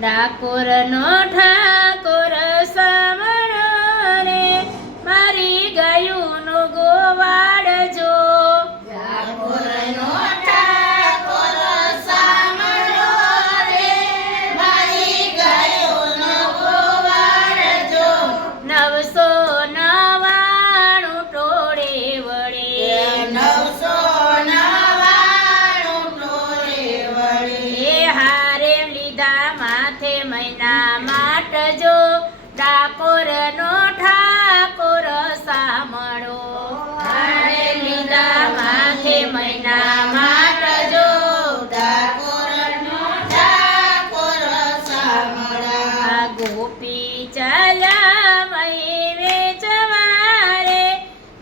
ડાકોરનો ઠાકોર સામણો રે મારી ગાયુંનો ગોવાળજો. ડાકોરનો ઠાકોર સામળો રે મારી ગાયોનો ગોવાળજો. 999 ટોળે વળે 999 ટોળે વળે. એ હારે લીધા માથે મહિના માટજો. ડાકોરનો ઠાકોર સામળો હારે લીધા માથે મહિના માટજો. ડાકોરનો ઠાકોર સામળા. આ ગોપી ચાલ્યા મહી વેચવારે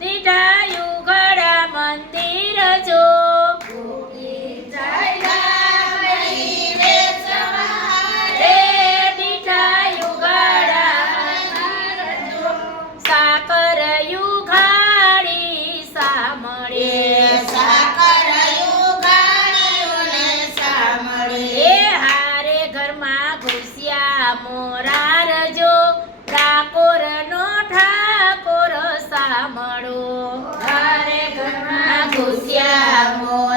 દીઠા યુગડા મંદિર જો. ગોપી ચાલ્યા મહી વેચવારે રે દીઠા યુગડા સાકર યુગાડી સામળે. સાકર યુગાડીઓને સામળે. એ હારે ઘરમાં ઘુસ્યા મોરારજો. ડાકોરનો ઠાકોર સામળો હારે ઘરમાં ઘુસ્યા મોર